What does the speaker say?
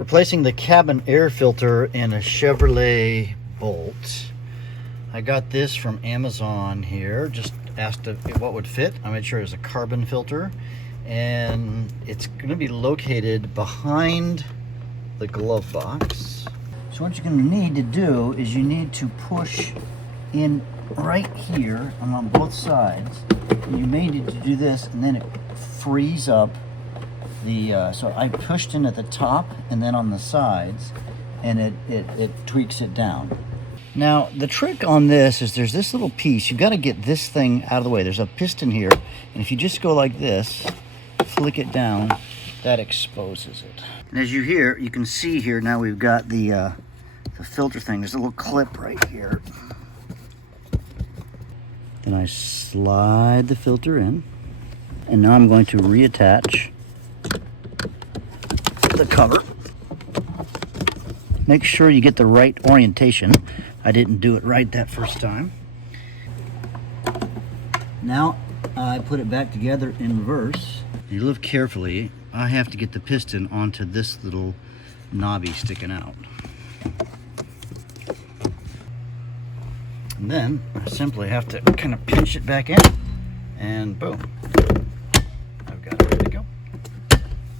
Replacing the cabin air filter in a Chevrolet Bolt. I got this from Amazon here. Just asked what would fit. I made sure it was a carbon filter, and it's going to be located behind the glove box. So what you're going to need to do is you need to push in right here and on both sides. And you may need to do this, and then it frees up the so I pushed in at the top and then on the sides, and it tweaks it down. Now the trick on this is there's this little piece. You got to get this thing out of the way. There's a piston here, and if you just go like this, flick it down, that exposes it. And as you can see here, now we've got the filter thing. There's a little clip right here. Then I slide the filter in, and now I'm going to reattach the cover. Make sure you get the right orientation. I didn't do it right that first time. Now I put it back together in reverse. You look carefully. I have to get the piston onto this little knobby sticking out. And then I simply have to kind of pinch it back in, and boom.